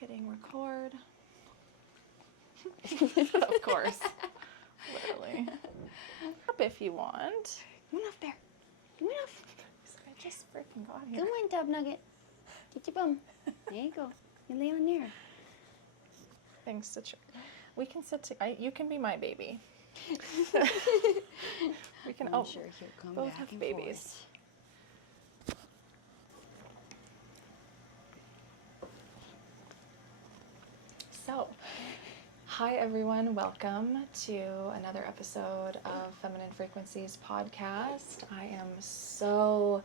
Hitting record. Of course. Literally. Up if you want. Come on up there. Come on up. I just freaking got here. Come on, Dub Nugget. Get your bum. There you go. You lay on there. Thanks to we can sit you can be my baby. We can I'm sure he'll come both back have and babies. So, hi everyone, welcome to another episode of Feminine Frequencies podcast. I am so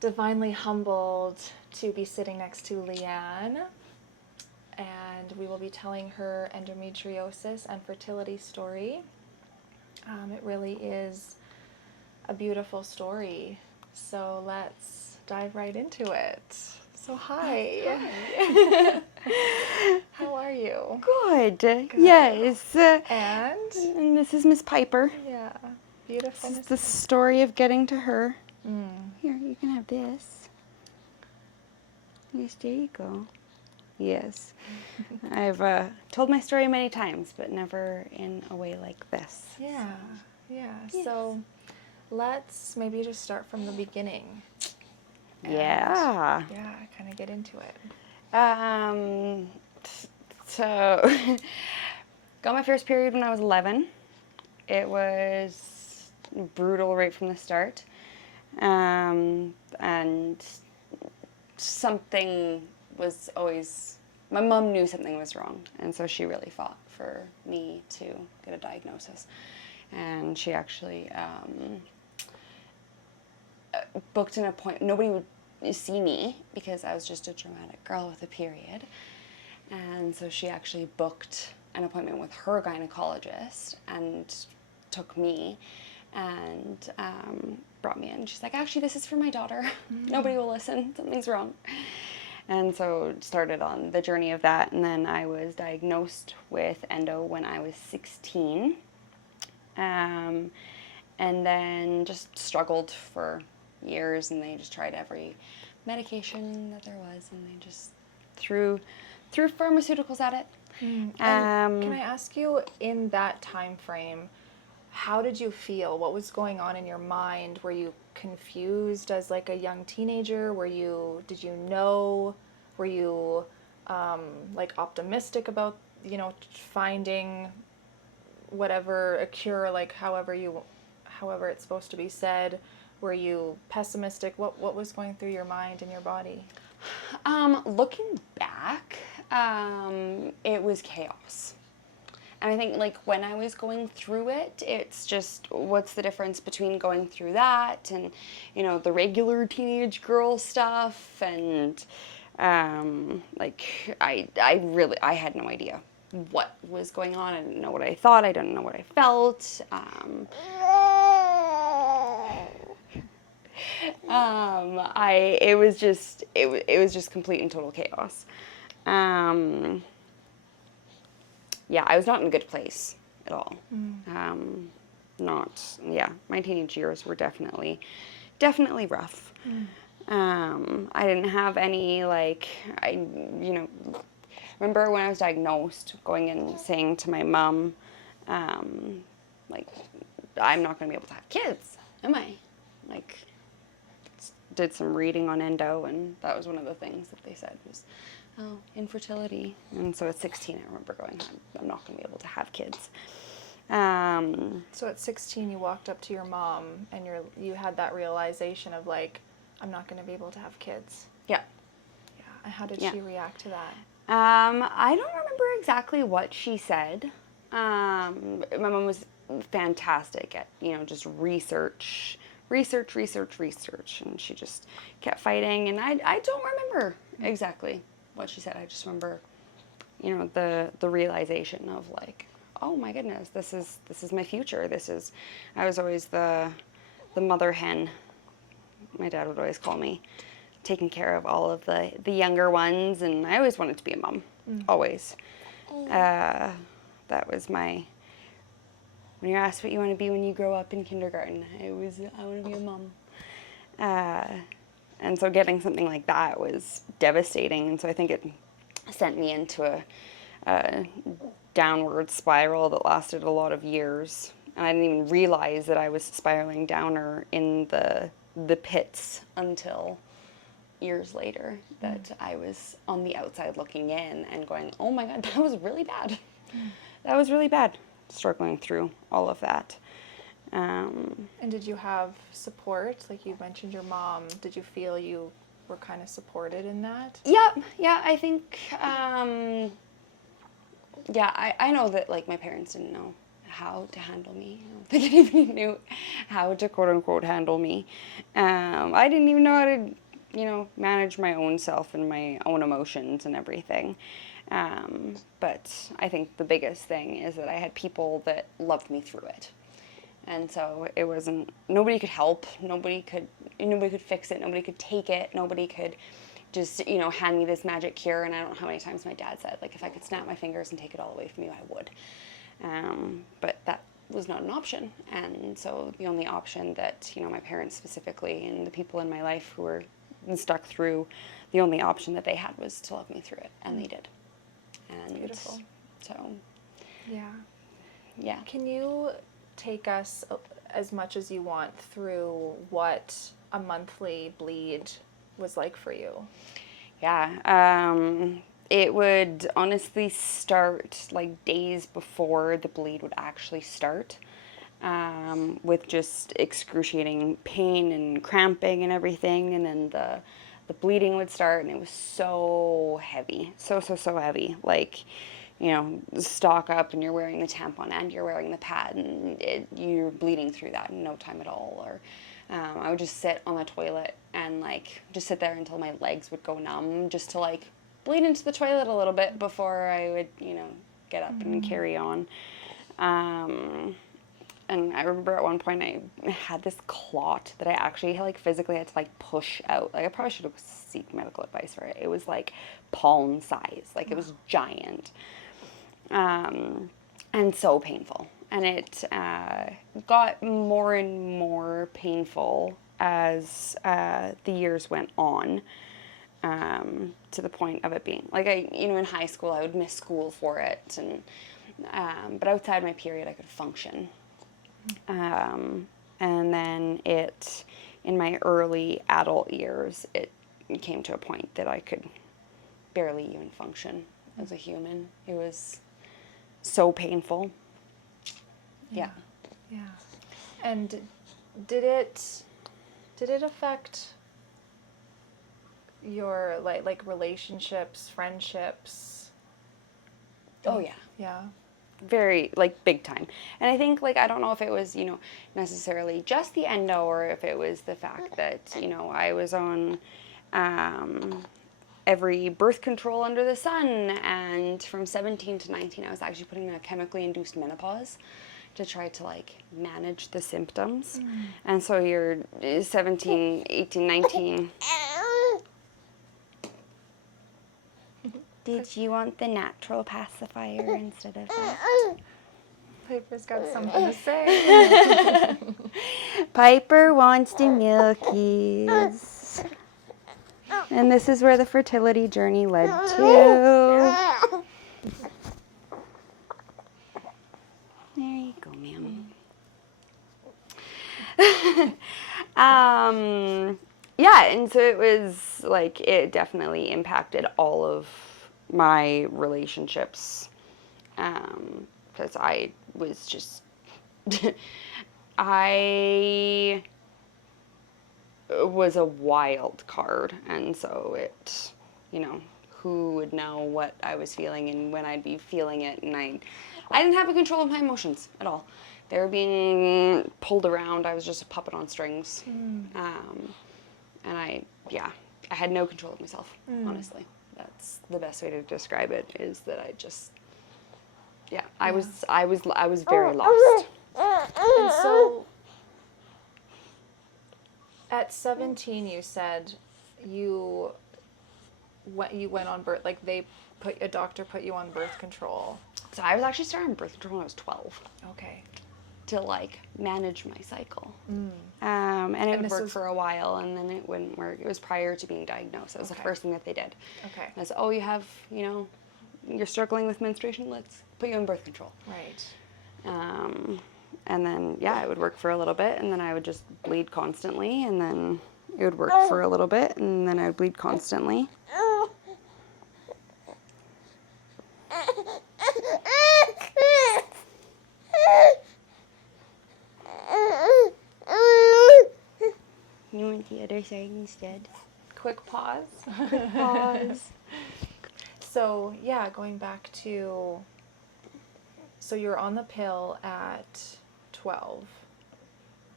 divinely humbled to be sitting next to Leanne, and we will be telling her endometriosis and fertility story. It really is a beautiful story, so let's dive right into it. So hi. How are you? Good. Yes. And this is Miss Piper. yeah, beautiful. This is the story of getting to her. Mm. Here, you can have this. Yes, there you go. Yes. I've told my story many times, but never in a way like this. Yeah. Yes. So let's maybe just start from the beginning. Yeah. Yeah, kind of get into it. So, got my first period when I was 11. It was brutal right from the start. And something was always, my mom knew something was wrong. And so she really fought for me to get a diagnosis. And she actually booked an appointment. Nobody would see me because I was just a dramatic girl with a period. And so she actually booked an appointment with her gynecologist and took me and brought me in. She's like, actually, this is for my daughter. Mm-hmm. Nobody will listen. Something's wrong. And so started on the journey of that. And then I was diagnosed with endo when I was 16. And then just struggled for years, and they just tried every medication that there was, and they just threw pharmaceuticals at it. Can I ask you, in that time frame, how did you feel? What was going on in your mind? Were you confused as like a young teenager? Did you know? Were you like optimistic about, finding whatever, a cure, like however it's supposed to be said? Were you pessimistic? What was going through your mind and your body? Looking back, it was chaos. And I think like when I was going through it, it's just, what's the difference between going through that and, the regular teenage girl stuff, and like I had no idea what was going on. I didn't know what I thought. I didn't know what I felt. It was just complete and total chaos. I was not in a good place at all. My teenage years were definitely rough. I didn't have any, remember when I was diagnosed, going and saying to my mom, I'm not going to be able to have kids, am I? Did some reading on endo, and that was one of the things that they said was, infertility. And so at 16, I remember going, I'm not going to be able to have kids. So at 16, you walked up to your mom, and you had that realization of like, I'm not going to be able to have kids. Yeah. Yeah. And how did she react to that? I don't remember exactly what she said. My mom was fantastic at, just research, and she just kept fighting, and I don't remember exactly what she said. I just remember, the realization of like, oh my goodness, this is my future. I was always the mother hen, my dad would always call me, taking care of all of the younger ones, and I always wanted to be a mom, always. That was my, when you're asked what you want to be when you grow up in kindergarten, I want to be a mom. And so getting something like that was devastating. And so I think it sent me into a downward spiral that lasted a lot of years. And I didn't even realize that I was spiraling downer in the pits until years later, that I was on the outside looking in and going, oh my God, that was really bad. That was really bad, struggling through all of that. And did you have support? Like you mentioned your mom. Did you feel you were kind of supported in that? Yeah, I think, I know that, like, my parents didn't know how to handle me. I don't think anybody knew how to, quote unquote, handle me. I didn't even know how to, manage my own self and my own emotions and everything. But I think the biggest thing is that I had people that loved me through it. And so it wasn't, nobody could help, nobody could fix it, nobody could take it, nobody could just, hand me this magic cure. And I don't know how many times my dad said, like, if I could snap my fingers and take it all away from you, I would. But that was not an option. And so the only option that, my parents specifically and the people in my life who were stuck through, the only option that they had was to love me through it. And they did. And beautiful. So, yeah. Can you take us as much as you want through what a monthly bleed was like for you? Yeah. It would honestly start like days before the bleed would actually start, with just excruciating pain and cramping and everything. And then the bleeding would start, and it was so heavy, so heavy. Like, stock up and you're wearing the tampon and you're wearing the pad, and you're bleeding through that in no time at all. Or I would just sit on the toilet and like just sit there until my legs would go numb, just to like bleed into the toilet a little bit before I would, get up and carry on. And I remember at one point I had this clot that I actually like physically had to like push out. Like I probably should have sought medical advice for it. It was like palm size, like it was giant, and so painful. And it got more and more painful as the years went on, to the point of it being like in high school I would miss school for it, and but outside my period I could function. And then in my early adult years, it came to a point that I could barely even function as a human. It was so painful. Yeah. And did it affect your like relationships, friendships? Oh yeah. Yeah. Very, like, big time. And I think, like, I don't know if it was, necessarily just the endo, or if it was the fact that, I was on every birth control under the sun, and from 17 to 19 I was actually putting a chemically induced menopause to try to, like, manage the symptoms. And so you're 17, 18, 19... Did you want the natural pacifier instead of that? Piper's got something to say. Piper wants the milkies. And this is where the fertility journey led to. There you go, ma'am. Yeah, and so it was like, it definitely impacted all of my relationships, because I was just, I was a wild card, and so it, who would know what I was feeling and when I'd be feeling it, and I didn't have a control of my emotions at all. They were being pulled around. I was just a puppet on strings, and I had no control of myself, honestly. That's the best way to describe it, is that I just, I was very lost. And so, at 17, you said you went on birth, like a doctor put you on birth control. So I was actually started on birth control when I was 12. Okay. to like manage my cycle. And it would work for a while, and then it wouldn't work. It was prior to being diagnosed. That was the first thing that they did. Okay. It was, oh, you have, you know, you're struggling with menstruation, let's put you on birth control. Right. And then, yeah, it would work for a little bit, and then I would just bleed constantly, and then it would work for a little bit, and then I would bleed constantly. You want the other side instead? Quick pause. Pause. So, yeah, going back to, so you were on the pill at 12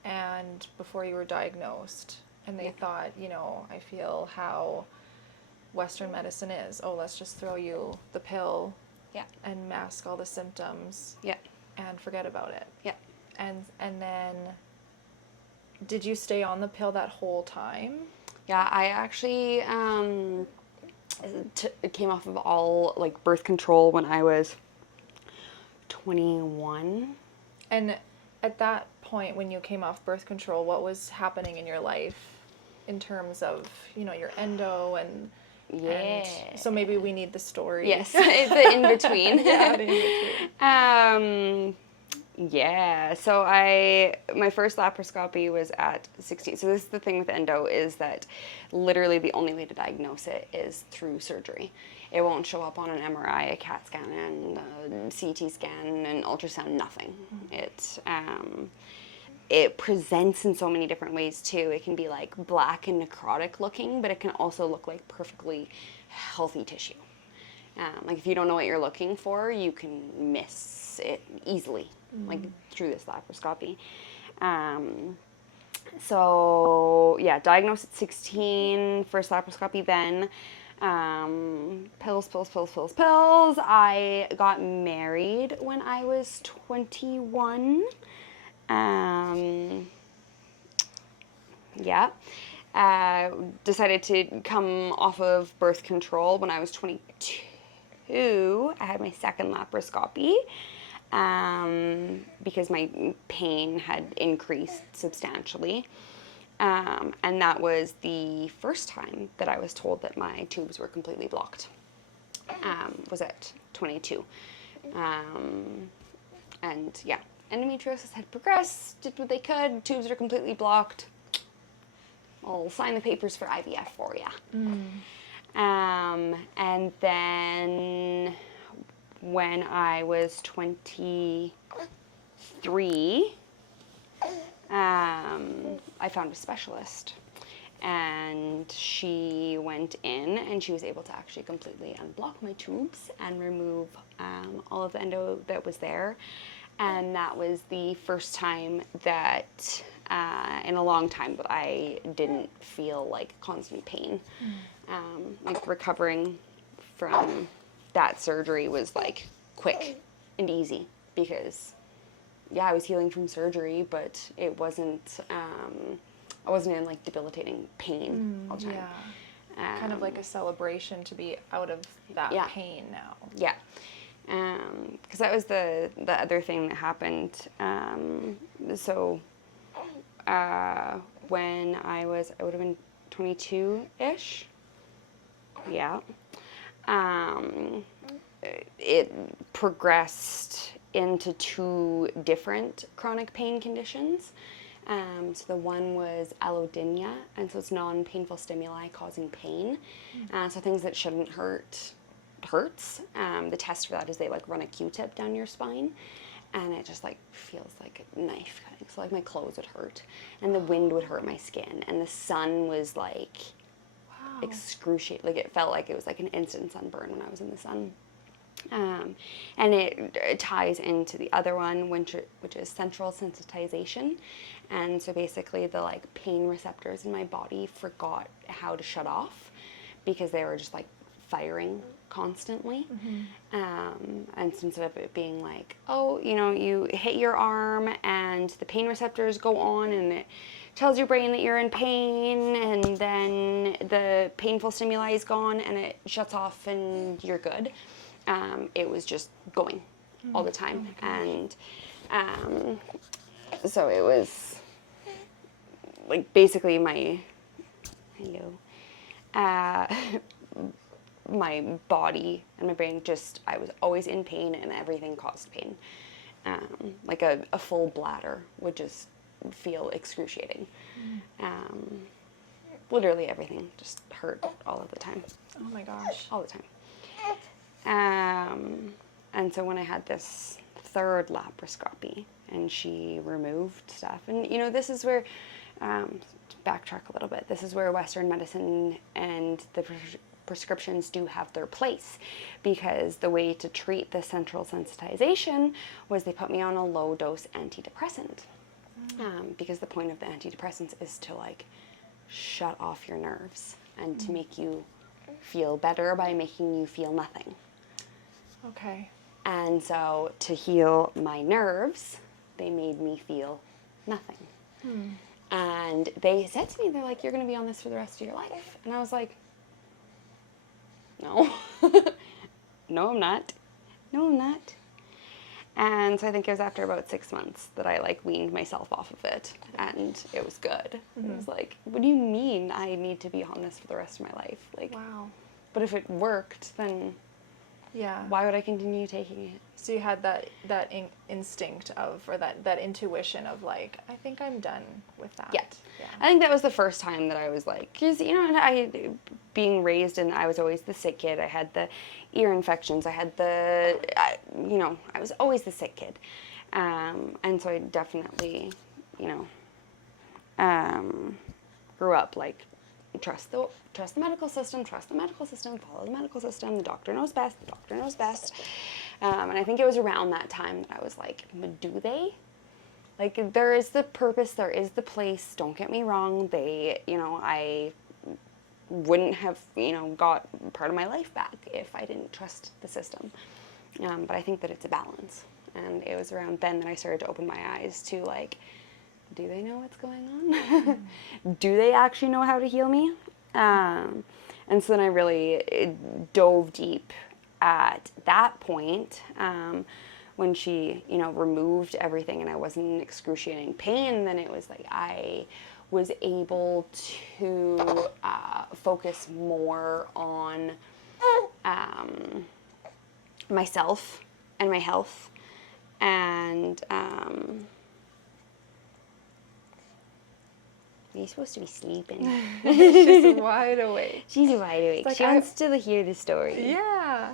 and before you were diagnosed, and they thought, you know, I feel how Western medicine is. Oh, let's just throw you the pill and mask all the symptoms and forget about it. Yeah. And then, did you stay on the pill that whole time? Yeah, I actually came off of all like birth control when I was 21. And at that point, when you came off birth control, what was happening in your life in terms of, you know, your endo and so maybe we need the story. Yes, it's the in-between. Yeah, the in-between. Yeah, so my first laparoscopy was at 16. So this is the thing with endo, is that literally the only way to diagnose it is through surgery. It won't show up on an MRI, a CAT scan, and a CT scan, and ultrasound, nothing. It presents in so many different ways too. It can be like black and necrotic looking, but it can also look like perfectly healthy tissue. Like if you don't know what you're looking for, you can miss it easily, like through this laparoscopy. So yeah, diagnosed at 16, first laparoscopy then. Pills. I got married when I was 21. Decided to come off of birth control when I was 22. I had my second laparoscopy because my pain had increased substantially. And that was the first time that I was told that my tubes were completely blocked. Was at 22. And yeah, endometriosis had progressed, did what they could, tubes are completely blocked. I'll sign the papers for IVF for you. And then when I was 23, I found a specialist, and she went in and she was able to actually completely unblock my tubes and remove all of the endo that was there. And that was the first time that in a long time that I didn't feel like constant pain. Like recovering from that surgery was like quick and easy because I was healing from surgery, but it wasn't, I wasn't in like debilitating pain all the time. Yeah. Kind of like a celebration to be out of that pain now. Yeah. Because that was the other thing that happened. When I would have been 22-ish. Yeah. It progressed into 2 different chronic pain conditions. So the one was allodynia, and so it's non-painful stimuli causing pain. So things that shouldn't hurt hurts. The test for that is they like run a Q-tip down your spine, and it just like feels like a knife cutting. So like my clothes would hurt, and the wind would hurt my skin, and the sun was like excruciating. Like it felt like it was like an instant sunburn when I was in the sun. And it ties into the other one, which is central sensitization. And so basically the like pain receptors in my body forgot how to shut off because they were just like firing constantly. And so instead of it being like, oh, you know, you hit your arm and the pain receptors go on and it tells your brain that you're in pain, and then the painful stimuli is gone and it shuts off and you're good. It was just going all the time. And so it was like basically my my body and my brain just, I was always in pain and everything caused pain. Like a full bladder would just feel excruciating. Literally everything just hurt all of the time. Oh my gosh. All the time. And so when I had this third laparoscopy and she removed stuff, and you know, this is where, to backtrack a little bit, this is where Western medicine and the prescriptions do have their place, because the way to treat the central sensitization was they put me on a low dose antidepressant. Because the point of the antidepressants is to like shut off your nerves and to make you feel better by making you feel nothing. Okay. And so to heal my nerves, they made me feel nothing. And they said to me, they're like, you're going to be on this for the rest of your life. And I was like, no. No, I'm not. No, I'm not. And so I think it was after about 6 months that I like weaned myself off of it, and it was good. It was like, what do you mean I need to be on this for the rest of my life? Like, Wow. but if it worked, then Yeah. why would I continue taking it? So you had that instinct of, or that intuition of like, I think I'm done with that. Yeah. I think that was the first time that I was like, because, you know, being raised and I was always the sick kid. I had the ear infections. I had I was always the sick kid. And so I definitely, you know, grew up like, trust the medical system, follow the medical system, the doctor knows best, and I think it was around that time that I was like, do they? Like, there is the purpose, there is the place, don't get me wrong, they, you know, I wouldn't have, you know, got part of my life back if I didn't trust the system, but I think that it's a balance, and it was around then that I started to open my eyes to like, do they know what's going on? Do they actually know how to heal me? And so then I really dove deep at that point, when she, you know, removed everything and I wasn't in excruciating pain. Then it was like I was able to focus more on myself and my health, and you're supposed to be sleeping. She's wide awake. She's wide awake. Like she wants to hear the story. Yeah.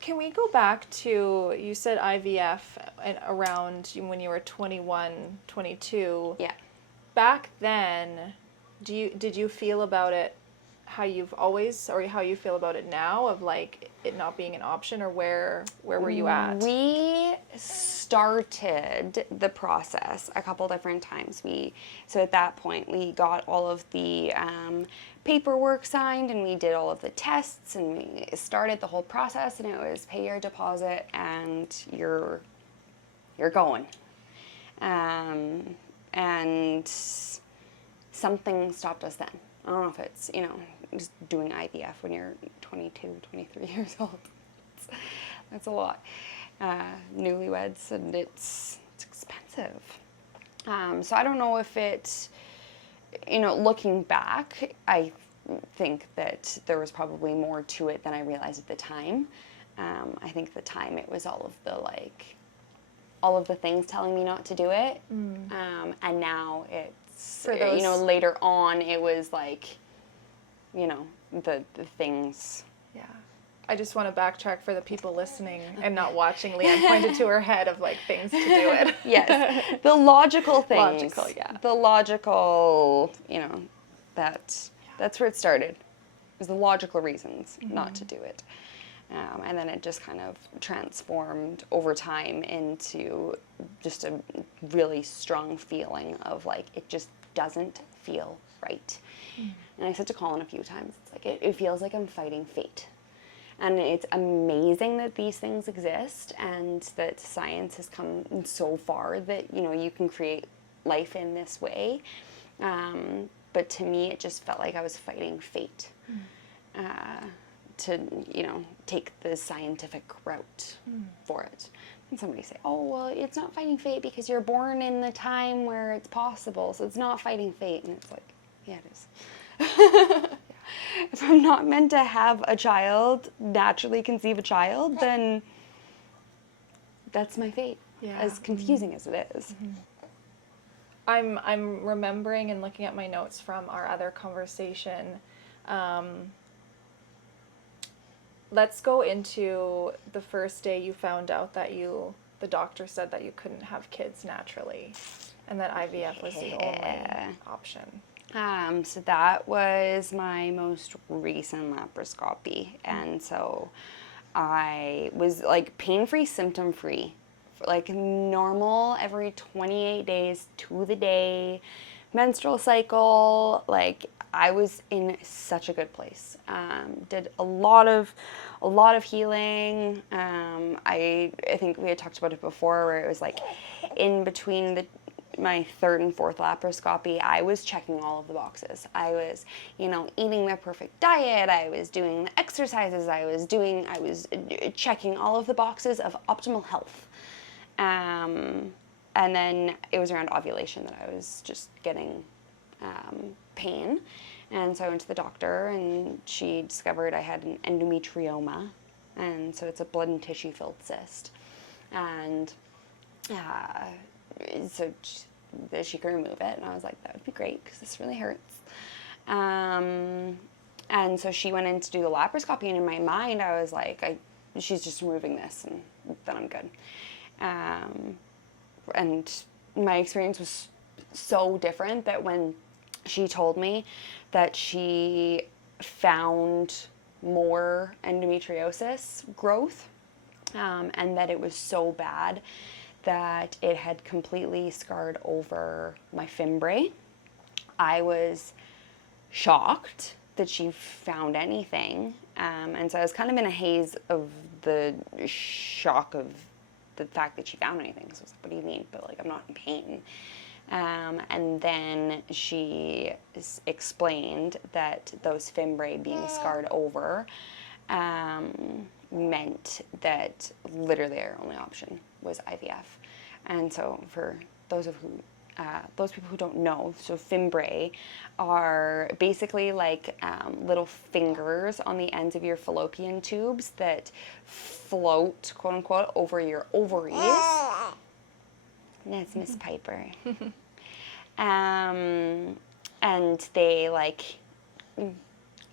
Can we go back to, you said IVF around when you were 21, 22. Yeah. Back then, did you feel about it how you've always, or how you feel about it now, of like it not being an option, or where were you at? We started the process a couple different times. So at that point we got all of the paperwork signed, and we did all of the tests, and we started the whole process, and it was pay your deposit and you're going. And something stopped us then. I don't know if it's, you know, just doing IVF when you're 22, 23 years old. That's a lot. Newlyweds, and it's expensive. So I don't know if it, you know, looking back, I think that there was probably more to it than I realized at the time. I think at the time it was all of the things telling me not to do it. And now it's, you know, later on it was like, you know, the things. Yeah. I just want to backtrack for the people listening and not watching. Leanne pointed to her head of like things to do it. Yes. The logical things. Logical, yeah. The logical, you know, that's where it started. It was the logical reasons not to do it. And then it just kind of transformed over time into just a really strong feeling of like, it just doesn't feel right. And I said to Colin a few times, it's like, it feels like I'm fighting fate. And it's amazing that these things exist and that science has come so far that, you know, you can create life in this way. But to me, it just felt like I was fighting fate. to, take the scientific route for it. And somebody say, oh, well, it's not fighting fate because you're born in the time where it's possible, so it's not fighting fate. And it's like, yeah, it is. If I'm not meant to have a child, naturally conceive a child, then that's my fate, as confusing as it is. I'm remembering and looking at my notes from our other conversation. Let's go into the first day you found out that the doctor said that you couldn't have kids naturally, and that IVF was the only option. So that was my most recent laparoscopy, and so I was like pain-free, symptom-free, like normal every 28 days to the day, menstrual cycle. Like I was in such a good place. Did a lot of healing. I think we had talked about it before, where it was like in between my third and fourth laparoscopy, I was checking all of the boxes. I was, eating the perfect diet. I was doing the exercises. I was checking all of the boxes of optimal health. And then it was around ovulation that I was just getting pain. And so I went to the doctor, and she discovered I had an endometrioma. And so it's a blood and tissue filled cyst. And so she could remove it, and I was like, that would be great because this really hurts. And so she went in to do the laparoscopy, and in my mind I was like, she's just removing this and then I'm good. And my experience was so different that when she told me that she found more endometriosis growth, and that it was so bad that it had completely scarred over my fimbriae. I was shocked that she found anything. And so I was kind of in a haze of the shock of the fact that she found anything. So I was like, what do you mean? But like, I'm not in pain. And then she explained that those fimbriae being scarred over meant that literally our only option was IVF. And so for those people who don't know, so fimbriae are basically like little fingers on the ends of your fallopian tubes that float, quote unquote, over your ovaries. That's Miss Piper. And they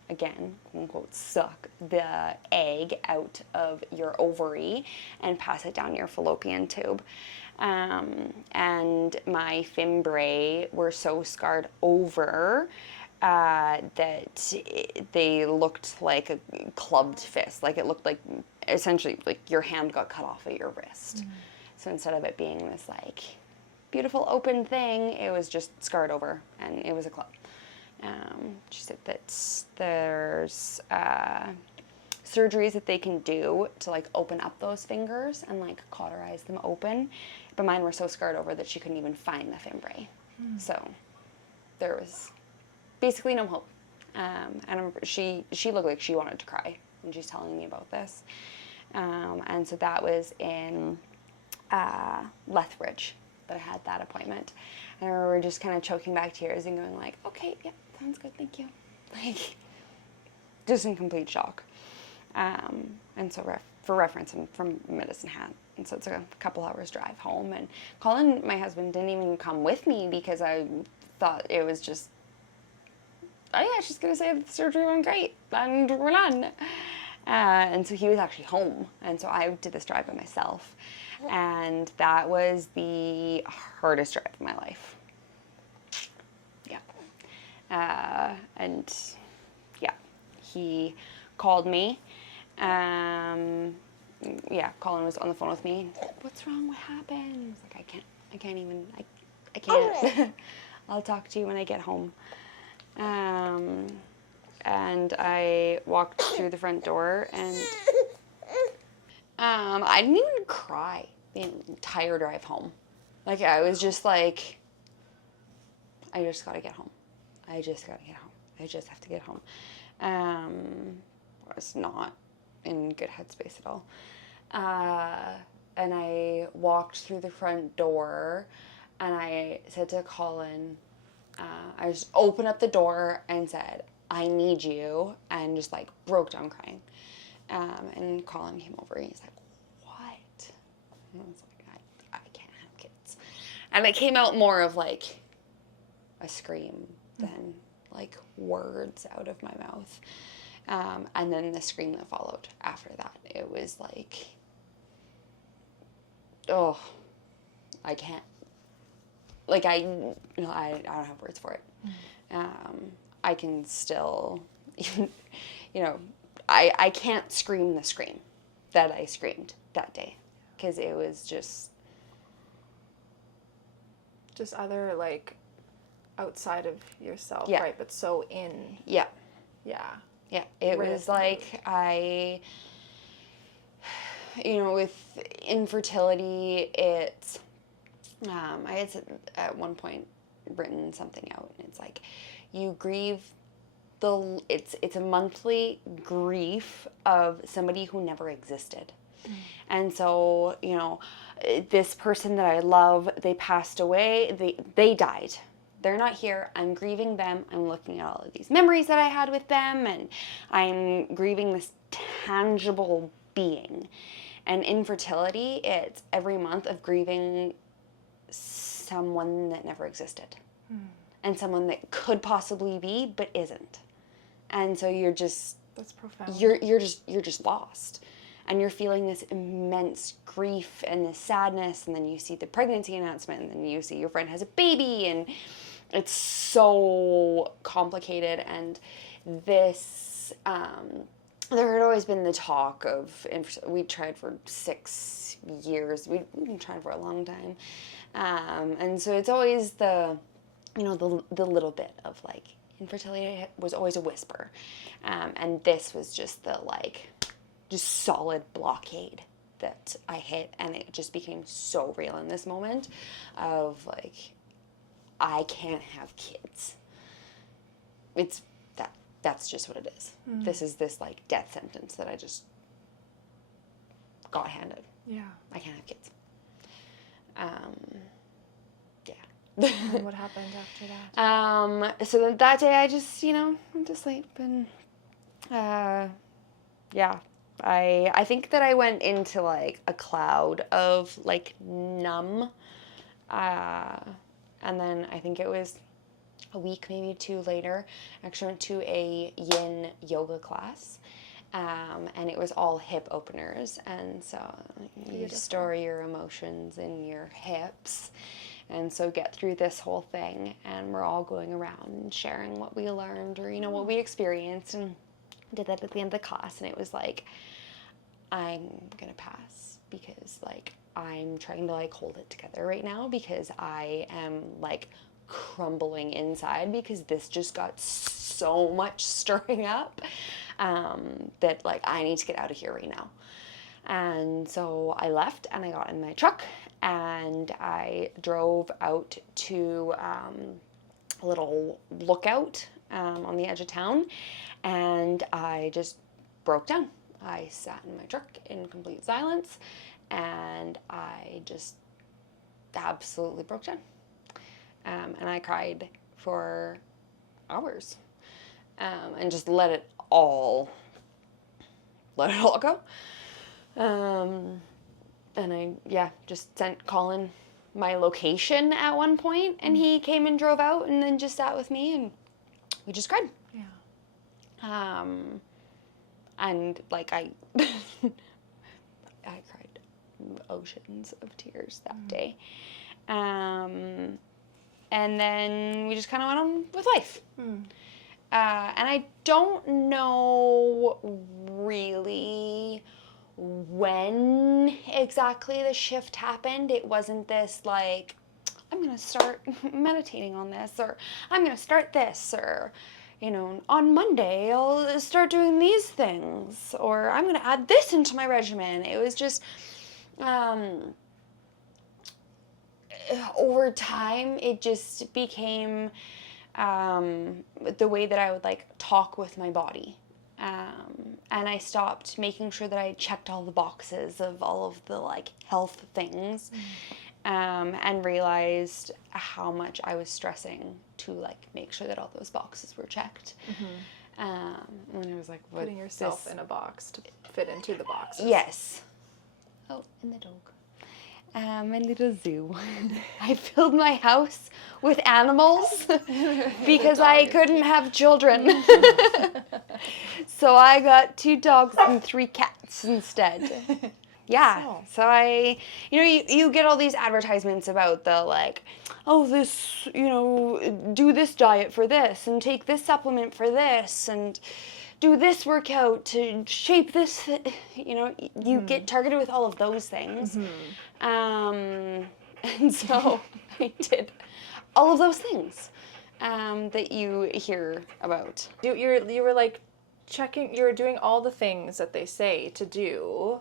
again, quote unquote, suck the egg out of your ovary and pass it down your fallopian tube. And my fimbriae were so scarred over that they looked like a clubbed fist. Like it looked like essentially like your hand got cut off at your wrist. Mm. So instead of it being this like beautiful open thing, it was just scarred over and it was a club. She said that there's surgeries that they can do to like open up those fingers and like cauterize them open, but mine were so scarred over that she couldn't even find the fimbriae. So there was basically no hope. And I remember she looked like she wanted to cry when she's telling me about this. And so that was in Lethbridge that I had that appointment. And I remember just kind of choking back tears and going like, okay, yeah, sounds good, thank you. Like, just in complete shock. And so for reference, I'm from Medicine Hat. And so it's a couple hours drive home. And Colin, my husband, didn't even come with me because I thought it was just, oh yeah, she's going to say the surgery went great and we're done. And so he was actually home. And so I did this drive by myself. And that was the hardest drive of my life. Yeah. And yeah, he called me. Yeah, Colin was on the phone with me. What's wrong? What happened? I was like, I can't. I'll talk to you when I get home. And I walked through the front door and I didn't even cry the entire drive home. Like, I was just like, I just gotta get home. I just have to get home. was not in good headspace at all. And I walked through the front door, and I said to Colin, I just opened up the door and said, I need you, and just like broke down crying. And Colin came over, and he's like, what? And I was like, I can't have kids. And it came out more of like a scream than like words out of my mouth. And then the scream that followed after that, it was like, oh, I can't, like, I don't have words for it. I can still, you know, I can't scream the scream that I screamed that day, because it was just other, like, outside of yourself, Yeah. right? But so in. yeah. Yeah. Yeah, it Right was at the like with infertility, it's, I had at one point written something out, and it's like, you grieve it's a monthly grief of somebody who never existed. And so, this person that I love, they passed away, they died. They're not here. I'm grieving them. I'm looking at all of these memories that I had with them, and I'm grieving this tangible being. And infertility, it's every month of grieving someone that never existed. And someone that could possibly be, but isn't. And so you're just... That's profound. You're just lost. And you're feeling this immense grief and this sadness, and then you see the pregnancy announcement, and then you see your friend has a baby, and it's so complicated. And this, there had always been the talk of, we tried for 6 years, we've been trying for a long time, and so it's always the little bit of, like, infertility was always a whisper, and this was just the, like, just solid blockade that I hit, and it just became so real in this moment of, like, I can't have kids. That's just what it is. This is this, like, death sentence that I just got handed. Yeah. I can't have kids. And what happened after that? So then that day I just, went to sleep, and, yeah. I think that I went into, like, a cloud of, like, numb, and then I think it was a week, maybe 2 later, I actually went to a yin yoga class, and it was all hip openers, and so you store your emotions in your hips, and so get through this whole thing, and we're all going around and sharing what we learned, or, what we experienced, and did that at the end of the class, and it was like, I'm gonna pass, because, like, I'm trying to, like, hold it together right now, because I am, like, crumbling inside, because this just got so much stirring up, that, like, I need to get out of here right now. And so I left, and I got in my truck, and I drove out to a little lookout on the edge of town, and I just broke down. I sat in my truck in complete silence, and I just absolutely broke down. And I cried for hours, and just let it all go. And I, just sent Colin my location at one point, and he came and drove out, and then just sat with me, and we just cried. Yeah. And, like, I cried oceans of tears that day. And then we just kind of went on with life. And I don't know really when exactly the shift happened. It wasn't this, like, I'm going to start meditating on this, or I'm going to start this, or, on Monday I'll start doing these things, or I'm going to add this into my regimen. It was just, over time, it just became the way that I would, like, talk with my body. And I stopped making sure that I checked all the boxes of all of the like health things, and realized how much I was stressing to like make sure that all those boxes were checked. And I was like, what, Putting yourself in a box to fit into the boxes. Yes. Oh, and the dog. My little zoo. I filled my house with animals because I couldn't have children. So I got 2 dogs and 3 cats instead. Yeah. So I, you get all these advertisements about the like, oh, this, do this diet for this and take this supplement for this and do this workout to shape this, you get targeted with all of those things. And so I did all of those things that you hear about. You were like checking, you were doing all the things that they say to do,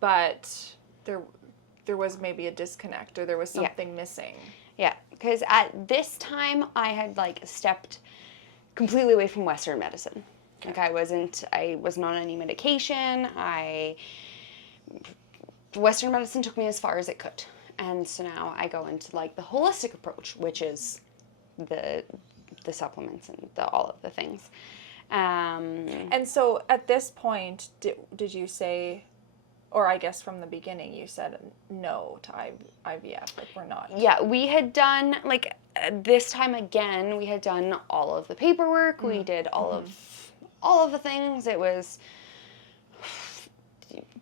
but there was maybe a disconnect or there was something missing. Yeah, because at this time I had like stepped completely away from Western medicine. Like I wasn't on any medication. Western medicine took me as far as it could. And so now I go into like the holistic approach, which is the supplements and all of the things. And so at this point, did you say, or I guess from the beginning you said no to IVF, like we're not? Yeah, we had done, like this time again, we had done all of the paperwork. We did all of the things. It was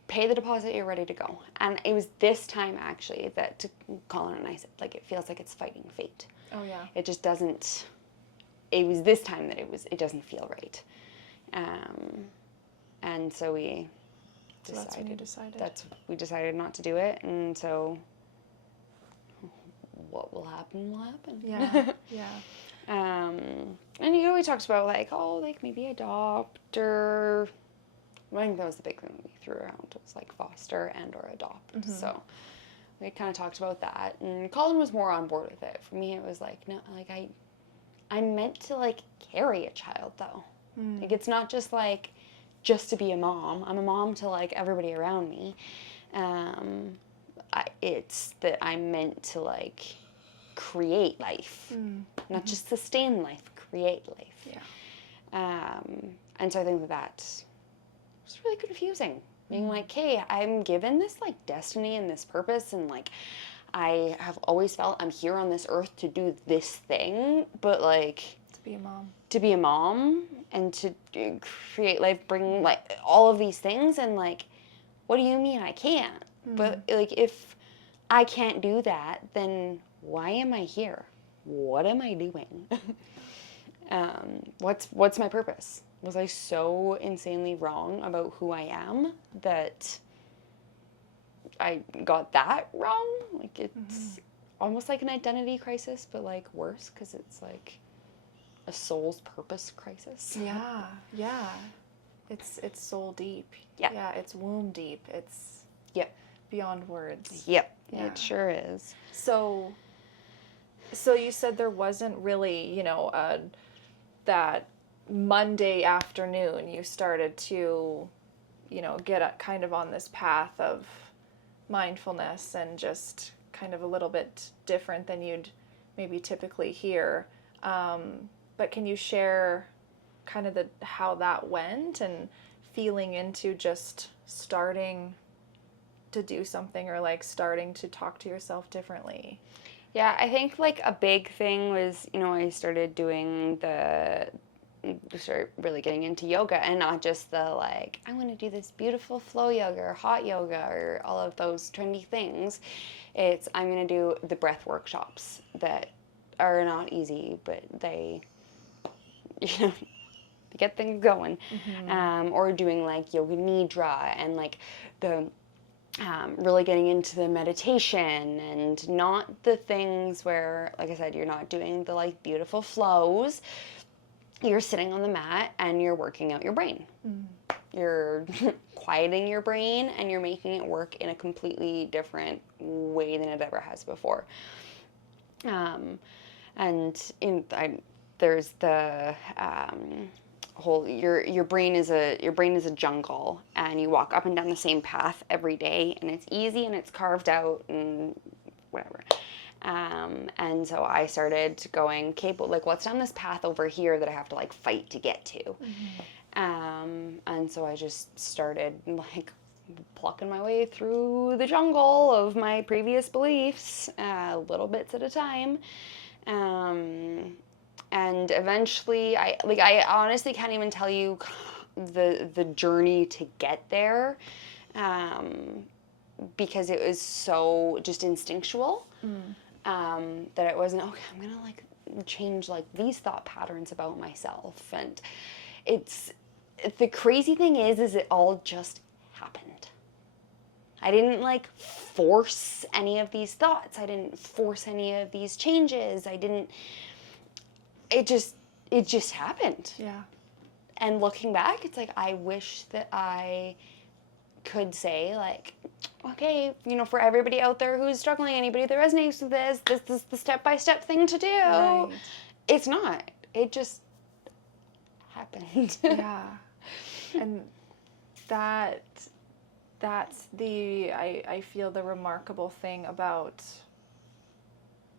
pay the deposit, you're ready to go. And it was this time actually that Colin and I said, like, it feels like it's fighting fate. Oh yeah. It just doesn't, it was this time that it doesn't feel right. And so we decided. So that's when you decided. We decided not to do it. And so what will happen will happen. Yeah, yeah. And we talked about like, maybe adopt, or I think that was the big thing we threw around. It was like foster and or adopt. So we kind of talked about that, and Colin was more on board with it. For me, it was like, no, like I'm meant to like carry a child though. Like it's not just like just to be a mom. I'm a mom to like everybody around me. It's that I'm meant to like create life, not just sustain life, create life. Yeah. And so I think that was really confusing. Being like, hey, I'm given this like destiny and this purpose, and like I have always felt I'm here on this earth to do this thing, but like To be a mom. To be a mom and to create life, bring like all of these things, and like, what do you mean I can't? But like, if I can't do that, then why am I here? What am I doing? What's my purpose? Was I so insanely wrong about who I am that I got that wrong? Like it's almost like an identity crisis, but like worse, because it's like a soul's purpose crisis. Yeah, yeah. It's soul deep. Yeah. Yeah, it's womb deep. It's beyond words. Yep, Yeah. it sure is. So you said there wasn't really, that Monday afternoon you started to, get kind of on this path of mindfulness and just kind of a little bit different than you'd maybe typically hear. But can you share kind of how that went and feeling into just starting to do something, or like starting to talk to yourself differently? Yeah, I think like a big thing was, I started doing start really getting into yoga, and not just the like, I want to do this beautiful flow yoga or hot yoga or all of those trendy things. It's, I'm going to do the breath workshops that are not easy, but they, they get things going. Or doing like yoga nidra and like the really getting into the meditation, and not the things where, like I said, you're not doing the like beautiful flows. You're sitting on the mat and you're working out your brain. You're quieting your brain and you're making it work in a completely different way than it ever has before. There's the your brain is a jungle, and you walk up and down the same path every day, and it's easy and it's carved out and whatever. And so I started going, okay, but like, what's down this path over here that I have to like fight to get to? And so I just started like plucking my way through the jungle of my previous beliefs, little bits at a time. And eventually I honestly can't even tell you the journey to get there, because it was so just instinctual, that it wasn't, okay, I'm gonna like change like these thought patterns about myself. And the crazy thing is it all just happened. I didn't like force any of these thoughts. I didn't force any of these changes. It just happened. Yeah. And looking back, it's like, I wish that I could say like, okay, for everybody out there who's struggling, anybody that resonates with this is the step-by-step thing to do. Right. It's not. It just happened. Yeah. And that's I feel the remarkable thing about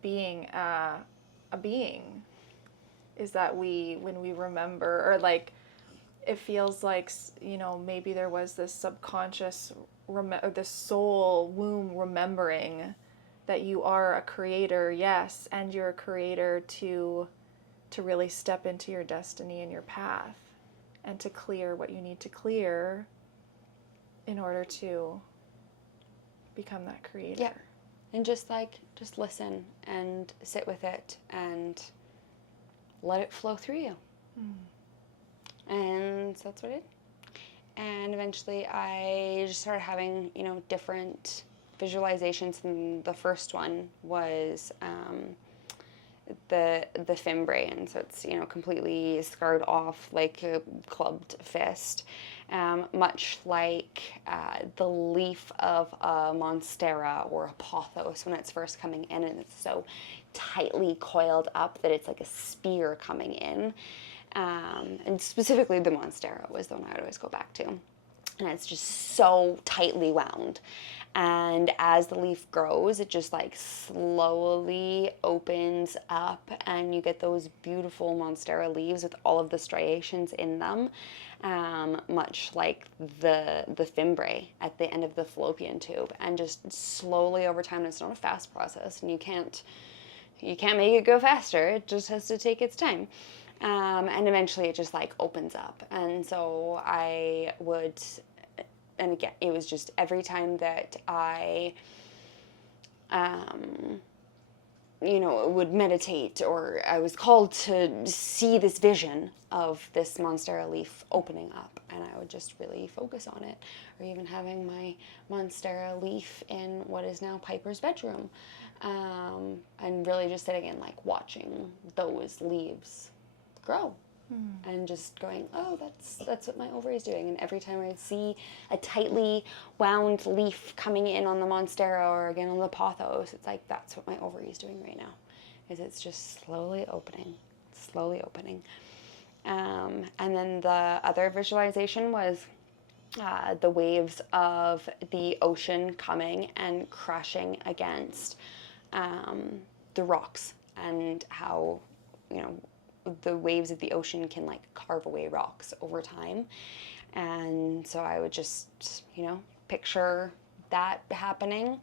being a being is that when we remember, or like, it feels like, maybe there was this subconscious, or this soul womb remembering that you are a creator, yes, and you're a creator to really step into your destiny and your path, and to clear what you need to clear in order to become that creator. Yeah. And just listen and sit with it and let it flow through you. And so that's what I did. And eventually I just started having, different visualizations. And the first one was the fimbriae. And so it's, completely scarred off like a clubbed fist. Much like the leaf of a monstera or a pothos when it's first coming in, and it's so tightly coiled up that it's like a spear coming in. And specifically the monstera was the one I would always go back to. And it's just so tightly wound. And as the leaf grows, it just like slowly opens up, and you get those beautiful monstera leaves with all of the striations in them, much like the fimbriae at the end of the fallopian tube. And just slowly over time, and it's not a fast process, and you can't make it go faster. It just has to take its time. And eventually it just like opens up. And so I would, and again, it was just every time that I, would meditate, or I was called to see this vision of this monstera leaf opening up, and I would just really focus on it. Or even having my monstera leaf in what is now Piper's bedroom, and really just sitting and like watching those leaves grow. And just going, oh, that's what my ovary is doing. And every time I see a tightly wound leaf coming in on the monstera, or again on the pothos, it's like, that's what my ovary is doing right now, is it's just slowly opening. And then the other visualization was the waves of the ocean coming and crashing against the rocks, and how, the waves of the ocean can like carve away rocks over time. And so I would just, picture that happening.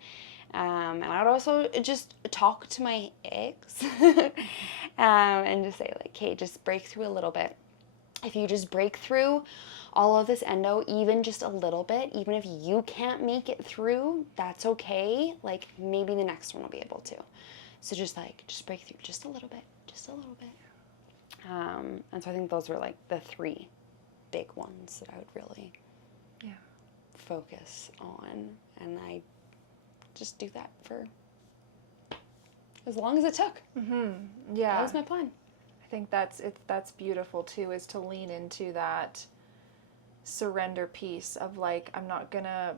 And I would also just talk to my eggs and just say like, hey, just break through a little bit. If you just break through all of this endo, even just a little bit, even if you can't make it through, that's okay. Like, maybe the next one will be able to. So just break through just a little bit. And so I think those were like the three big ones that I would really focus on. And I just do that for as long as it took. Yeah. That was my plan. I think that's beautiful too, is to lean into that surrender piece of like, I'm not gonna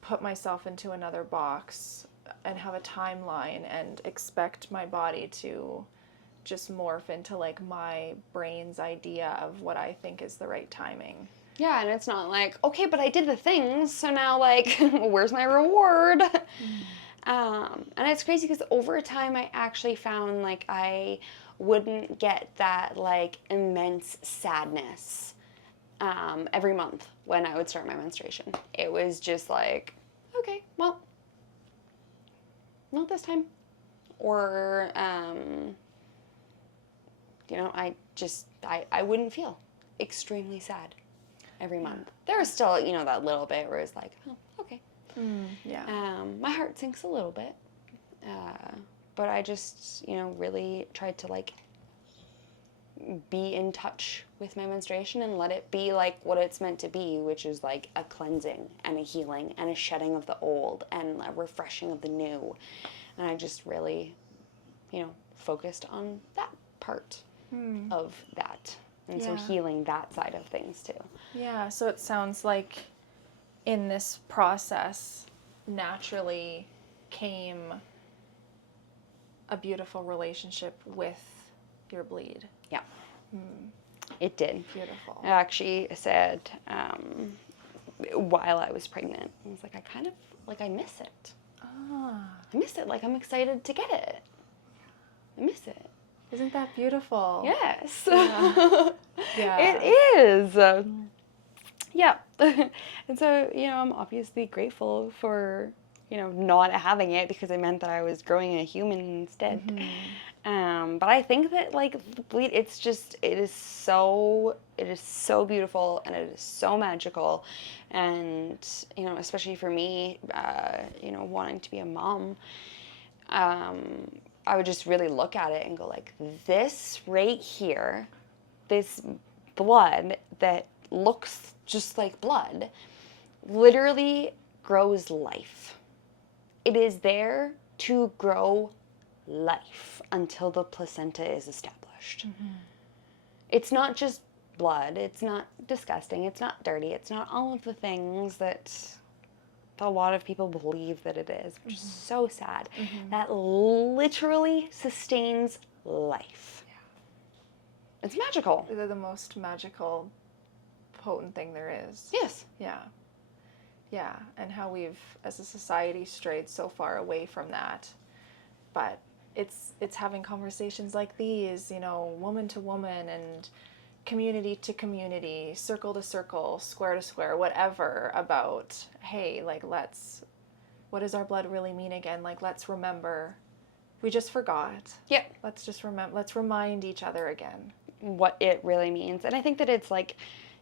put myself into another box and have a timeline and expect my body to just morph into like my brain's idea of what I think is the right timing. Yeah, and it's not like, okay, but I did the things, so now, like, where's my reward? And it's crazy because over time I actually found, like, I wouldn't get that, like, immense sadness every month when I would start my menstruation. It was just like, okay, well, not this time. Or, you know, I wouldn't feel extremely sad every month. There was still, you know, that little bit where it's like, oh, okay. Yeah. My heart sinks a little bit. But I just, you know, really tried to, like, be in touch with my menstruation and let it be, like, what it's meant to be, which is, like, a cleansing and a healing and a shedding of the old and a refreshing of the new. And I just really, you know, focused on that part of that. And so healing that side of things too. Yeah, so it sounds like in this process naturally came a beautiful relationship with your bleed. Yeah. It did. Beautiful. I actually said, while I was pregnant, I was like, I kind of, like, I miss it. I miss it. Like, I'm excited to get it. I miss it. Isn't that beautiful? Yes. Yeah. It is. Yeah. And so, you know, I'm obviously grateful for, you know, not having it because it meant that I was growing a human instead. But I think that, like, the bleed, it is so beautiful and it is so magical. And, you know, especially for me, you know, wanting to be a mom, I would just really look at it and go, like, this right here, this blood that looks just like blood, literally grows life. It is there to grow life until the placenta is established. It's not just blood. It's not disgusting. It's not dirty. It's not all of the things that a lot of people believe that it is, which is so sad. That literally sustains life. It's magical. They're the most magical, potent thing there is. Yes. Yeah. Yeah, and how we've, as a society, strayed so far away from that. But it's having conversations like these, you know, woman to woman and community to community, circle to circle, square to square, whatever, about, hey, like, what does our blood really mean again? Like, let's remember. We just forgot. Yeah. Let's remind each other again. What it really means. And I think that it's like,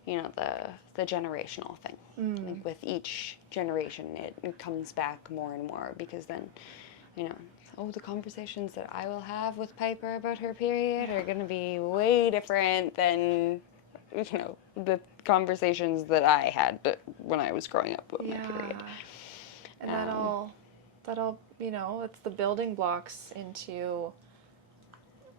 you know, the generational thing. Like with each generation, it comes back more and more because then, you know, the conversations that I will have with Piper about her period are going to be way different than, you know, the conversations that I had when I was growing up with my period. And that'll, you know, it's the building blocks into,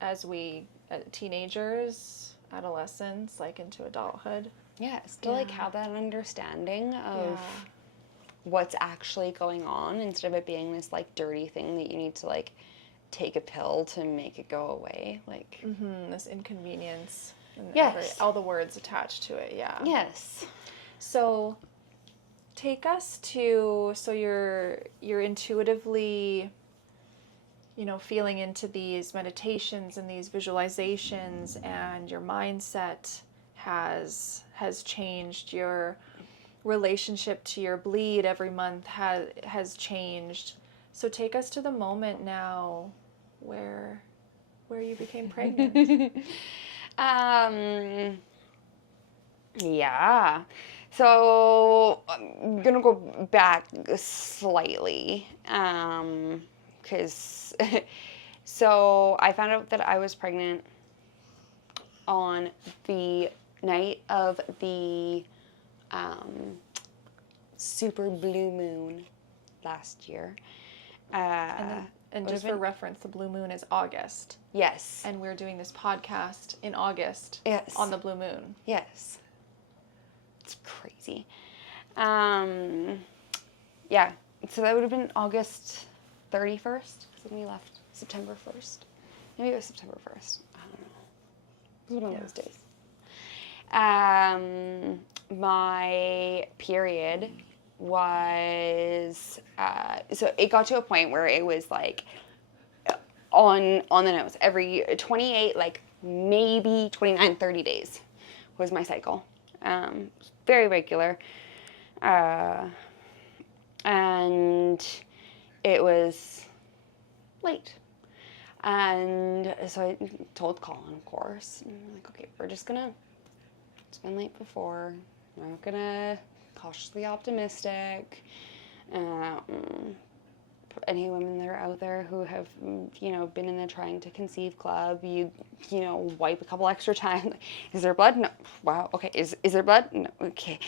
as we, teenagers, adolescents, like into adulthood. Yes, to like have that understanding of what's actually going on instead of it being this like dirty thing that you need to like take a pill to make it go away. Like this inconvenience and yes, all the words attached to it. Yeah. Yes. So take us to, so you're intuitively, you know, feeling into these meditations and these visualizations, and your mindset has changed. Your relationship to your bleed every month has changed. So take us to the moment now where you became pregnant. Yeah. So I'm gonna go back slightly, because so I found out that I was pregnant on the night of the super blue moon last year. And just for reference, the blue moon is August. Yes. And we're doing this podcast in August. Yes. On the blue moon. Yes. It's crazy. Yeah. So that would have been August 31st, because we left September 1st. Maybe it was September 1st. I don't know. It was one of those days. My period was, so it got to a point where it was like on the nose. Every 28, like maybe 29, 30 days was my cycle. Very regular. And it was late. And so I told Colin, of course, and I'm like, okay, we're just gonna, it's been late before, we're not gonna cautiously optimistic. Any women that are out there who have, you know, been in the trying to conceive club, you know, wipe a couple extra times. Is there blood? No. Wow. Okay. Is there blood? No. Okay.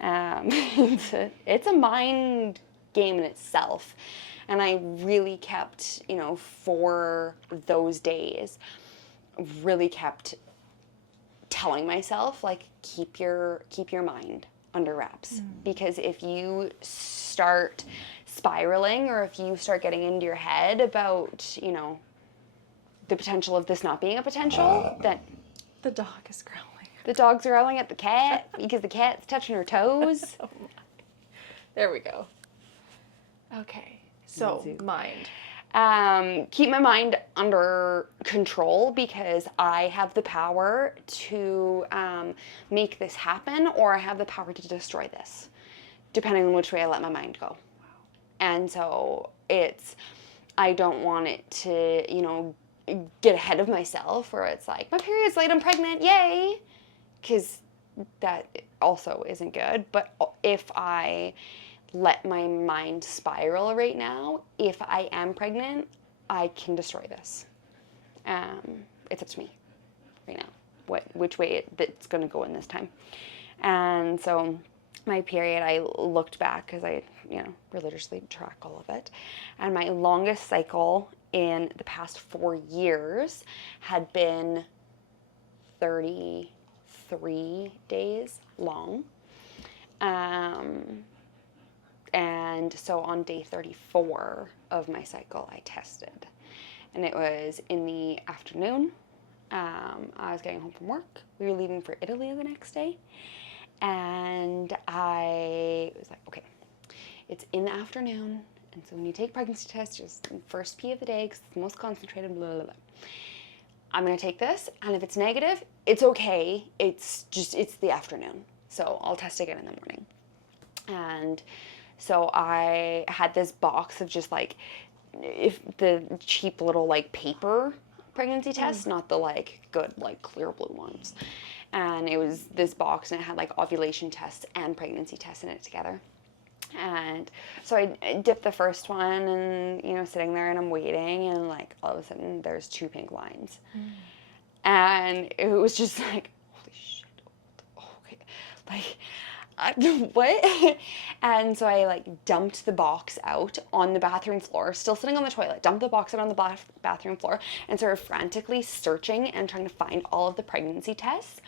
It's a mind game in itself. And I really kept, you know, for those days, really kept telling myself, like, keep your mind under wraps. Because if you start spiraling, or if you start getting into your head about, you know, the potential of this not being a potential, then the dog is growling. The dog's growling at the cat because the cat's touching her toes. Oh my. There we go. Okay, so mind. Keep my mind under control, because I have the power to make this happen, or I have the power to destroy this, depending on which way I let my mind go. And so I don't want it to, you know, get ahead of myself, where it's like, my period's late, I'm pregnant, yay! Because that also isn't good. But if I let my mind spiral right now, if I am pregnant, I can destroy this. It's up to me right now, which way it's going to go in this time. And so my period, I looked back, because I, you know, religiously track all of it. And my longest cycle in the past 4 years had been 33 days long. And so on day 34 of my cycle, I tested. And it was in the afternoon. I was getting home from work. We were leaving for Italy the next day. And I was like, okay, it's in the afternoon. And so when you take pregnancy tests, just first pee of the day, because it's the most concentrated, blah, blah, blah. I'm going to take this. And if it's negative, it's okay. It's the afternoon. So I'll test again in the morning. And so I had this box of just like, if the cheap little like paper pregnancy tests, not the like good like clear blue ones. And it was this box, and it had like ovulation tests and pregnancy tests in it together. And so I dipped the first one, and, you know, sitting there, and I'm waiting, and like all of a sudden there's 2 pink lines. And it was just like, holy shit, okay, like, what? And so I like dumped the box out on the bathroom floor, still sitting on the toilet, dumped the box out on the bathroom floor, and started frantically searching and trying to find all of the pregnancy tests.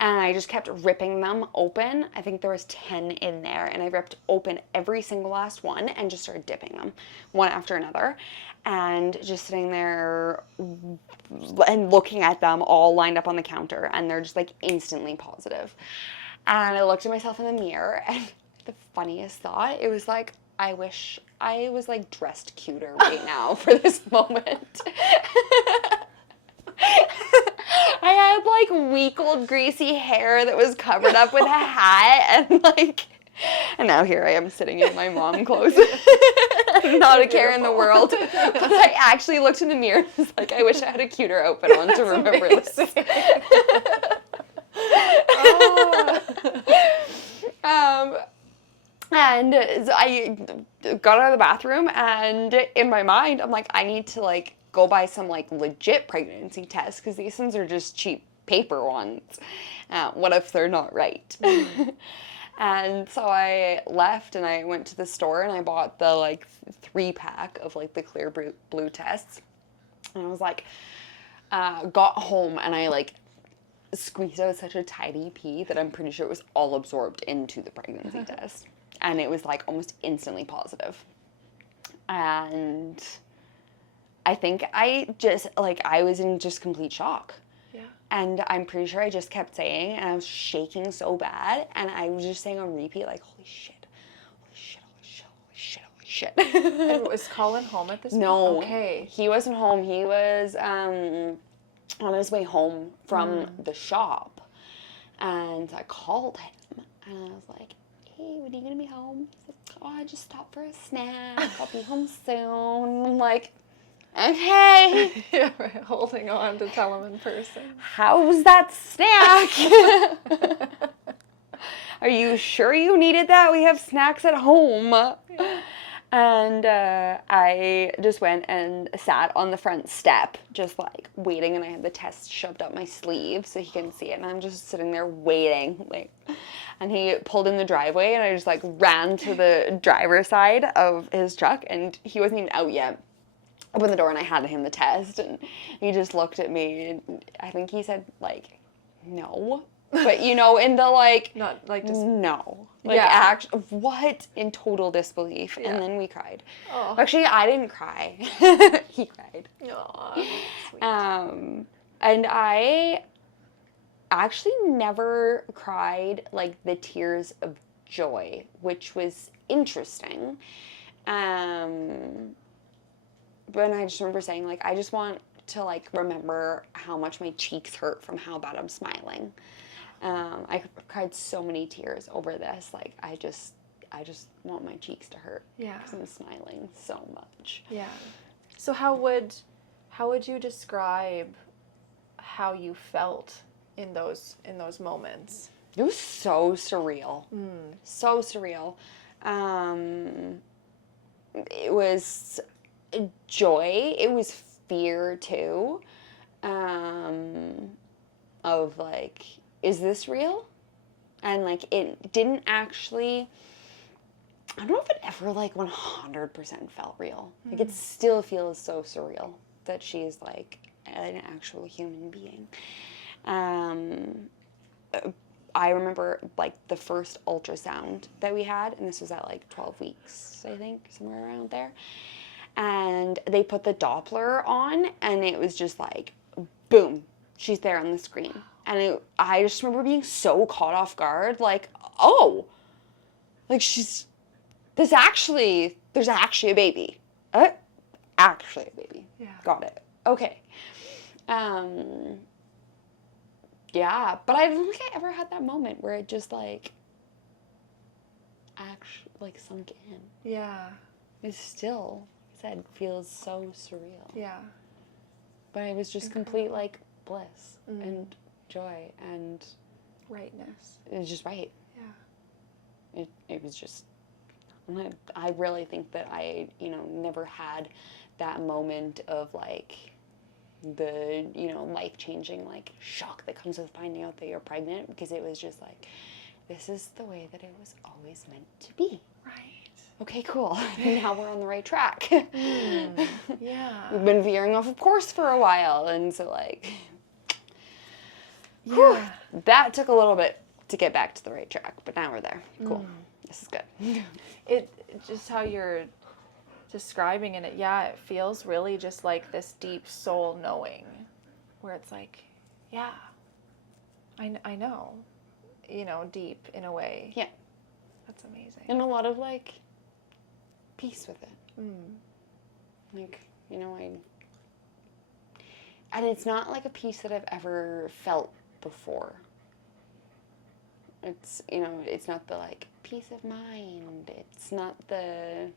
And I just kept ripping them open. I think there was 10 in there, and I ripped open every single last one and just started dipping them one after another, and just sitting there and looking at them all lined up on the counter, and they're just like instantly positive. And I looked at myself in the mirror, and the funniest thought, it was like, I wish I was like dressed cuter right now for this moment. I had like week old greasy hair that was covered up with a hat, and now here I am sitting in my mom clothes. Not a care in the world. But I actually looked in the mirror and was like, I wish I had a cuter outfit on to remember this. And so I got out of the bathroom, and in my mind, I'm like, I need to like go buy some like legit pregnancy tests, because these ones are just cheap paper ones. What if they're not right? And so I left, and I went to the store, and I bought the like 3-pack of like the clear blue tests. And I was like, got home, and I like squeezed out such a tiny pee that I'm pretty sure it was all absorbed into the pregnancy test. And it was like almost instantly positive. And I think I just, like, I was in just complete shock. Yeah. And I'm pretty sure I just kept saying, and I was shaking so bad, and I was just saying on repeat, like, holy shit, holy shit, holy shit, holy shit, holy shit. And was Colin home at this point? No. Okay. He wasn't home. He was on his way home from the shop. And I called him, and I was like, hey, when are you going to be home? He's like, oh, I just stopped for a snack. I'll be home soon. I'm like, okay. Yeah, right. Holding on to tell him in person. How was that snack? Are you sure you needed that? We have snacks at home. Yeah. And I just went and sat on the front step, just like waiting, and I had the test shoved up my sleeve so he couldn't see it, and I'm just sitting there waiting, like, and he pulled in the driveway, and I just like ran to the driver's side of his truck, and he wasn't even out yet. Opened the door, and I handed him the test, and he just looked at me, and I think he said, like, no. But, you know, in the, like, not like just no. Like, yeah. What? In total disbelief. Yeah. And then we cried. Oh. Actually, I didn't cry. He cried. Aww, sweet. And I actually never cried, like, the tears of joy, which was interesting. But I just remember saying, like, I just want to, like, remember how much my cheeks hurt from how bad I'm smiling. I cried so many tears over this. Like, I just want my cheeks to hurt. Yeah. Because I'm smiling so much. Yeah. So how would you describe how you felt in those moments? It was so surreal. So surreal. It was joy. It was fear too. Of like, is this real? And like, it didn't actually, I don't know if it ever like 100% felt real. Like, it still feels so surreal that she's like an actual human being. I remember like the first ultrasound that we had, and this was at like 12 weeks, I think, somewhere around there. And they put the Doppler on, and it was just like, boom, she's there on the screen. And I just remember being so caught off guard, like, oh, like there's actually a baby. Actually a baby. Yeah. Got it. Okay. Yeah, but I don't think I ever had that moment where it just like actually like sunk in. Yeah. It still, like I said, feels so surreal. Yeah. But it was just complete like bliss and joy, and rightness. it was just right. Yeah. It was just, I really think that I, you know, never had that moment of like the, you know, life-changing like shock that comes with finding out that you're pregnant, because it was just like, this is the way that it was always meant to be. Right. Okay, cool. Now we're on the right track. Yeah. We've been veering off of course for a while, and so like, yeah. whew, that took a little bit to get back to the right track, but now we're there. Cool. This is good. It just how you're describing it, yeah, it feels really just like this deep soul knowing, where it's like, yeah, I know, you know, deep in a way. Yeah. That's amazing. And a lot of like peace with it. Like, you know, and it's not like a peace that I've ever felt before. It's, you know, it's not the like peace of mind. It's not the,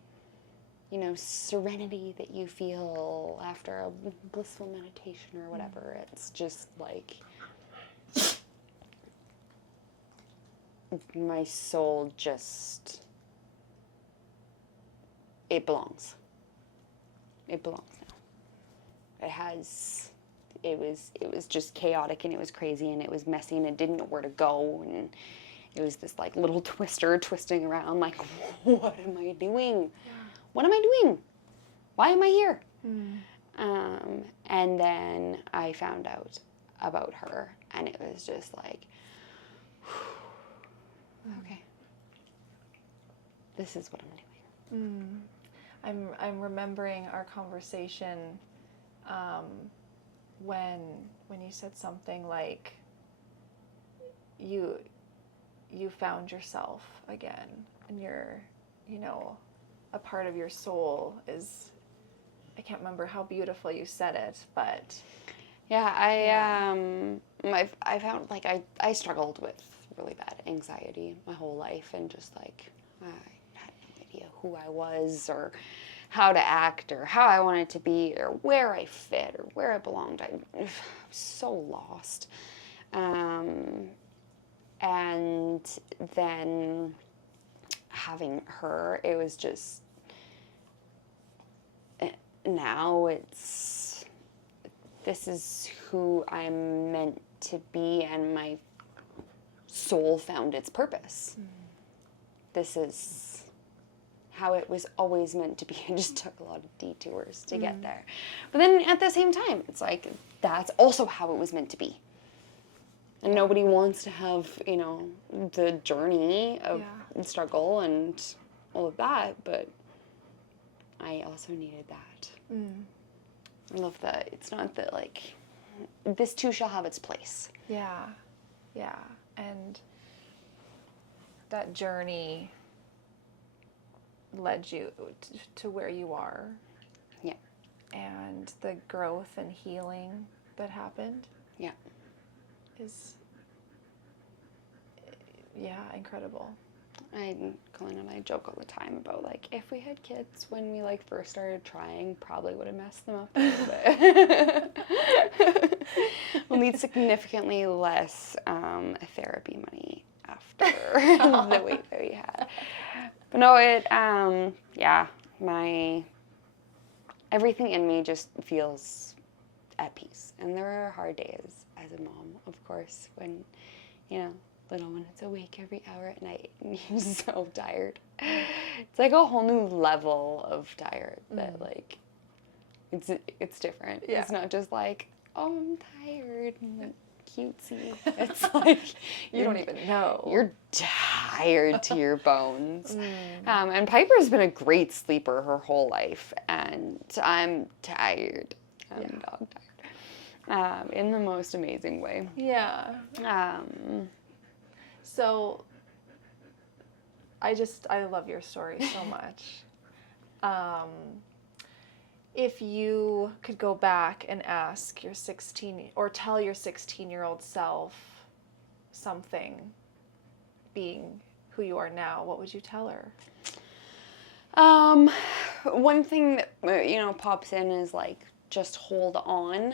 you know, serenity that you feel after a blissful meditation or whatever. It's just like my soul just, it belongs. It belongs now. It was just chaotic, and it was crazy, and it was messy, and it didn't know where to go, and it was this like little twister twisting around like, what am I doing? Yeah. What am I doing? Why am I here? And then I found out about her, and it was just like, okay, this is what I'm doing. I'm remembering our conversation when you said something like you found yourself again, and you're, you know, a part of your soul is, I can't remember how beautiful you said it, but yeah, I found like I struggled with really bad anxiety my whole life, and just like I had no idea who I was or how to act or how I wanted to be or where I fit or where I belonged. I was so lost. And then having her, it was just, now this is who I'm meant to be, and my soul found its purpose. This is how it was always meant to be. It just took a lot of detours to get there. But then at the same time, it's like, that's also how it was meant to be. And nobody wants to have, you know, the journey of struggle and all of that, but I also needed that. I love that it's not that, like, this too shall have its place. Yeah. And that journey led you to where you are. Yeah. And the growth and healing that happened. Yeah. Is, incredible. Colin and I joke all the time about, like, if we had kids when we, like, first started trying, probably would have messed them up a little bit. We'll need significantly less therapy money after the weight that we had. But no, everything in me just feels at peace. And there are hard days as a mom, of course, when, you know, little one is awake every hour at night and you're so tired. It's like a whole new level of tired that, like, it's different. Yeah. It's not just like, oh, I'm tired and, like, cutesy. It's like you don't even know. You're tired to your bones. And Piper's been a great sleeper her whole life, and I'm tired. I'm dog tired. In the most amazing way. Yeah. So I love your story so much. If you could go back and ask your 16 or tell your 16-year-old self something, being who you are now, what would you tell her? One thing that, you know, pops in is, like, just hold on.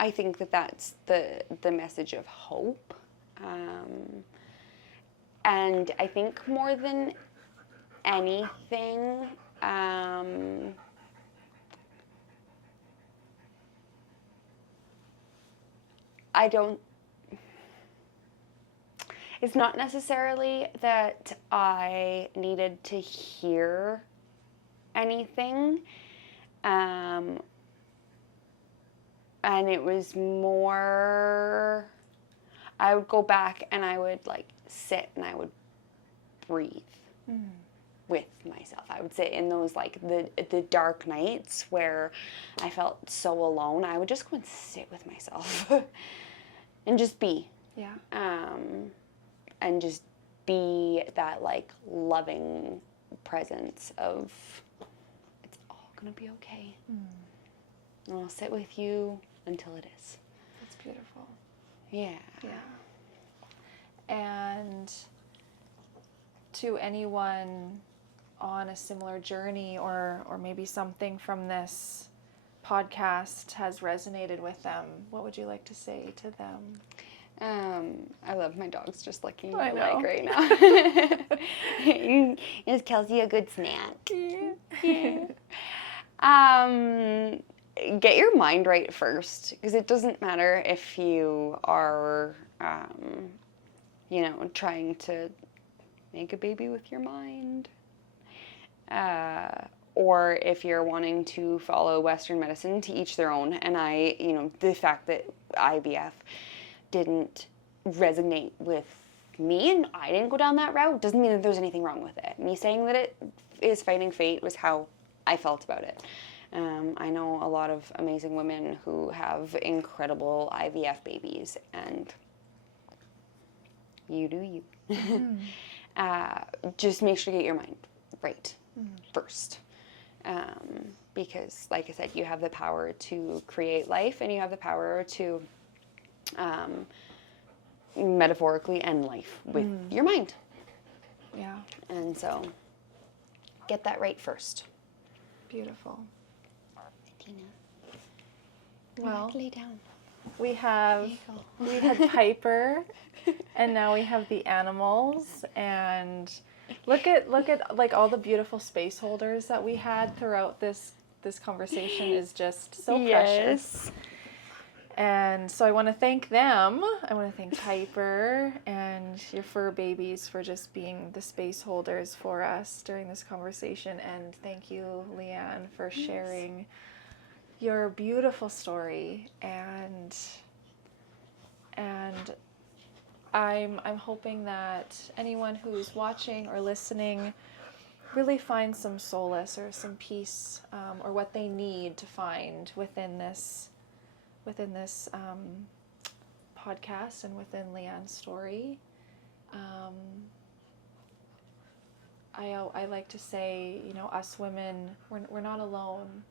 I think that's the message of hope. And I think more than anything, it's not necessarily that I needed to hear anything. And it was more, I would go back and I would, like, sit and I would breathe with myself. I would sit in those, like, the dark nights where I felt so alone. I would just go and sit with myself and just be. Yeah. And just be that, like, loving presence of, it's all gonna be okay. And I'll sit with you until it is. That's beautiful. Yeah. And to anyone on a similar journey, or maybe something from this podcast has resonated with them, what would you like to say to them? I love my dog's just licking I my know. leg right now. Is Kelsey a good snack? Yeah. Get your mind right first, because it doesn't matter if you are, you know, trying to make a baby with your mind, or if you're wanting to follow Western medicine. To each their own. And you know, the fact that IVF didn't resonate with me and I didn't go down that route doesn't mean that there's anything wrong with it. Me saying that it is fighting fate was how I felt about it. I know a lot of amazing women who have incredible IVF babies, and you do you. Just make sure to get your mind right first. Because, like I said, you have the power to create life, and you have the power to metaphorically end life with your mind. Yeah. And so, get that right first. Beautiful. Tina. Well, lay down. we had Piper, and now we have the animals, and look at like all the beautiful space holders that we had throughout this conversation is just so precious. And so I want to thank them. I want to thank Piper and your fur babies for just being the space holders for us during this conversation. And thank you, Leanne, for sharing your beautiful story. And I'm hoping that anyone who's watching or listening really finds some solace or some peace, or what they need to find within this podcast and within Leanne's story. I like to say, us women, we're not alone.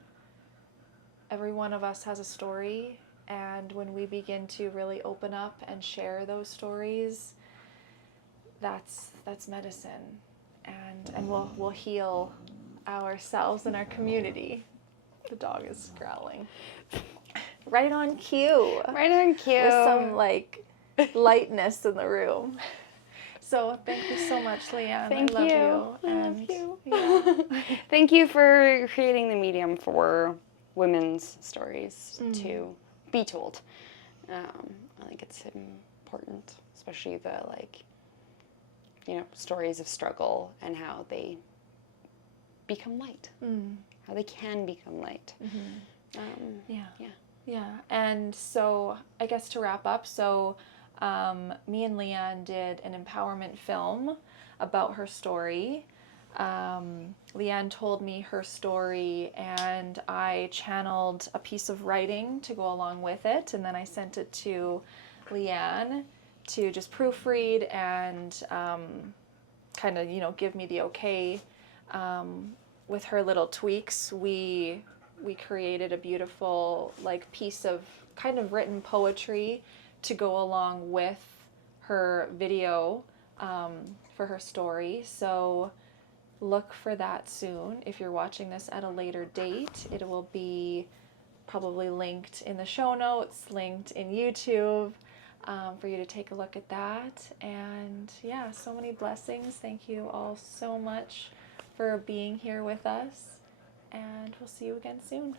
Every one of us has a story, and when we begin to really open up and share those stories, that's medicine, and we'll heal ourselves and our community. The dog is growling. Right on cue. Right on cue. With some lightness in the room. So thank you so much, Leanne. Thank I love you. you. I love you. Yeah. Thank you for creating the medium for women's stories to be told. I think it's important, especially the stories of struggle and how they become light, how they can become light. Yeah. And so I guess to wrap up, me and Leanne did an empowerment film about her story. Leanne told me her story, and I channeled a piece of writing to go along with it, and then I sent it to Leanne to just proofread and kind of, give me the okay. With her little tweaks, we created a beautiful piece of kind of written poetry to go along with her video for her story. So look for that soon. If you're watching this at a later date, it will be probably linked in the show notes, linked in YouTube, for you to take a look at that. And yeah, so many blessings. Thank you all so much for being here with us, and we'll see you again soon.